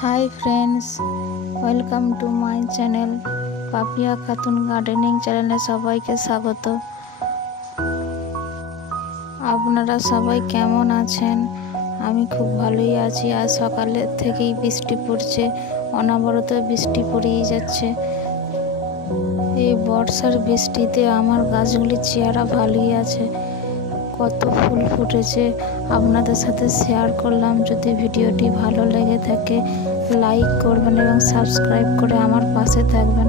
High friends, welcome to my channel Papiya Khatun gardening চ্যানেলে সবাইকে স্বাগত। আপনারা সবাই কেমন আছেন? আমি খুব ভালোই আছি। আজ সকালে থেকেই বৃষ্টি পড়ছে, অনবরত বৃষ্টি পড়েই যাচ্ছে। এই বর্ষার বৃষ্টিতে আমার গাছগুলির চেহারা ভালোই আছে, কত ফুল ফুটেছে আপনাদের সাথে শেয়ার করলাম। যদি ভিডিওটি ভালো লেগে থাকে লাইক করবেন এবং সাবস্ক্রাইব করে আমার পাশে থাকবেন।